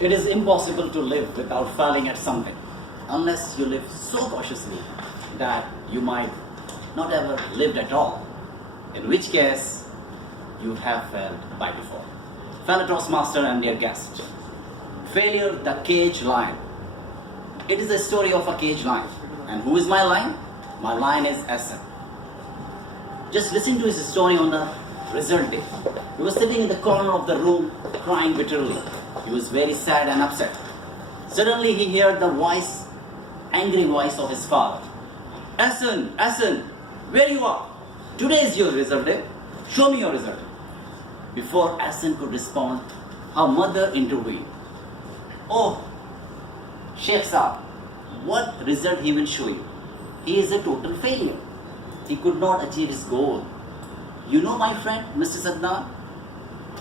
It is impossible to live without failing at something, unless you live so cautiously that you might not ever lived at all, in which case you have failed by default. Fellow Toastmaster and dear guest, Failure the Cage Lion. It is the story of a cage lion. And who is my lion? My lion is Hassan. Just listen to his story on the result day. He was sitting in the corner of the room crying bitterly. He was very sad and upset. Suddenly he heard the voice, angry voice of his father. Hassan, Hassan, where you are? Today is your result day. Show me your result. Before Hassan could respond, her mother intervened. Oh, Sheikh Saab, what result he will show you? He is a total failure. He could not achieve his goal. You know my friend, Mr. Sadnan?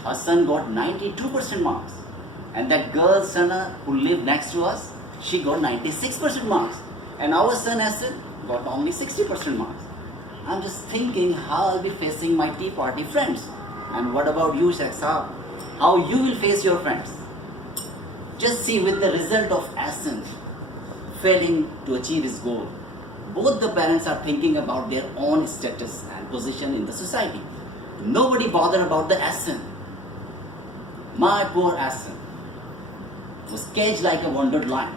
Our son got 92% marks. And that girl, Sana, who lived next to us, she got 96% marks. And our son, Hassan, got only 60% marks. I'm just thinking how I'll be facing my tea party friends. And what about you, Sheikh Saab? How you will face your friends? Just see, with the result of Hassan failing to achieve his goal, both the parents are thinking about their own status and position in the society. Nobody bothered about the Hassan. My poor Hassan was caged like a wounded lion.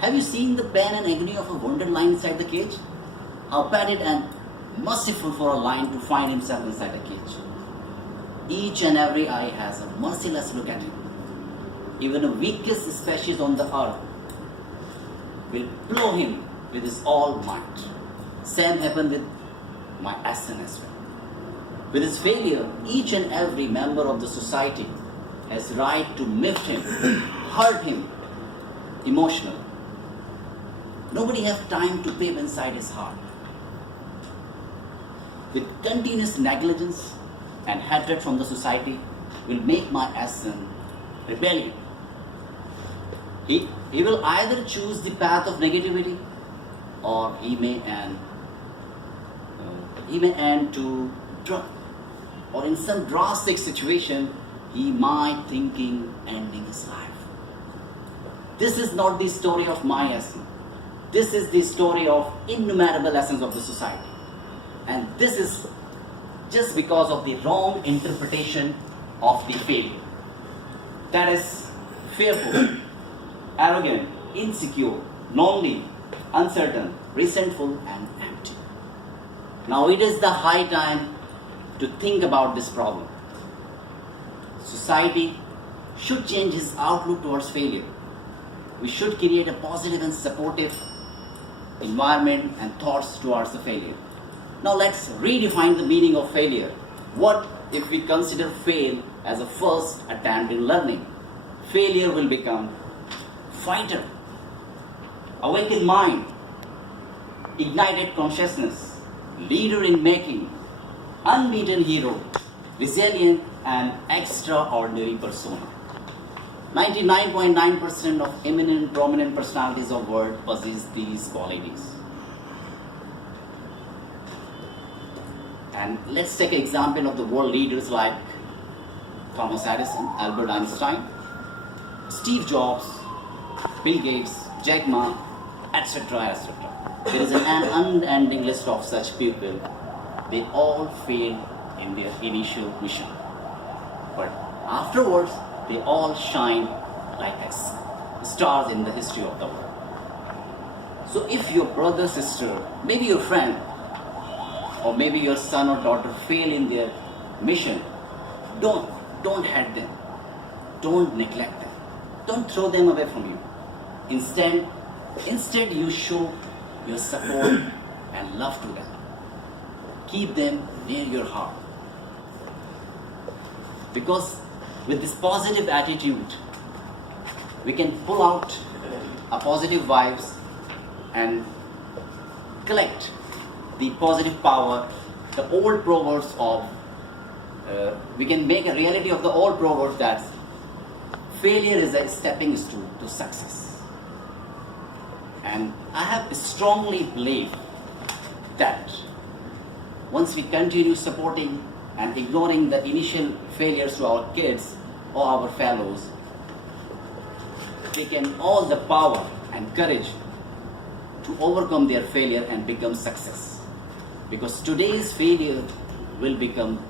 Have you seen the pain and agony of a wounded lion inside the cage? How padded and merciful for a lion to find himself inside a cage. Each and every eye has a merciless look at him. Even the weakest species on the earth will blow him with his all might. Same happened with my Hassan as well. With his failure, each and every member of the society has right to lift him, hurt him emotionally. Nobody has time to peep inside his heart. With continuous negligence and hatred from the society will make my Hassan rebellion. He will either choose the path of negativity, or he may end to drug, or in some drastic situation he might thinking ending his life. This is not the story of my Hassan. This is the story of innumerable lessons of the society. And this is just because of the wrong interpretation of the failure. That is fearful, arrogant, insecure, lonely, uncertain, resentful, and empty. Now it is the high time to think about this problem. Society should change its outlook towards failure. We should create a positive and supportive environment and thoughts towards the failure. Now let's redefine the meaning of failure. What if we consider fail as a first attempt in learning? Failure will become fighter, awakened mind, ignited consciousness, leader in making, unbeaten hero, resilient and extraordinary persona. 99.9% of eminent, prominent personalities of the world possess these qualities. And let's take an example of the world leaders like Thomas Edison, Albert Einstein, Steve Jobs, Bill Gates, Jack Ma, etc., etc. There is an unending list of such people. They all failed in their initial mission. But afterwards, they all shine like stars in the history of the world. So if your brother, sister, maybe your friend, or maybe your son or daughter fail in their mission, don't hate them. Don't neglect them. Don't throw them away from you. Instead you show your support and love to them. Keep them near your heart. Because with this positive attitude, we can pull out a positive vibes and collect the positive power, the old proverbs of, we can make a reality of the old proverbs that failure is a stepping stone to success. And I have strongly believed that once we continue supporting and ignoring the initial failures to our kids, or our fellows taken all the power and courage to overcome their failure and become success. Because today's failure will become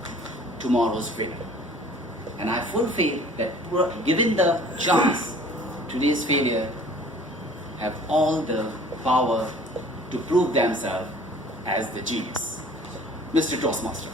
tomorrow's failure. And I have full faith that given the chance, today's failure have all the power to prove themselves as the genius. Mr. Toastmaster.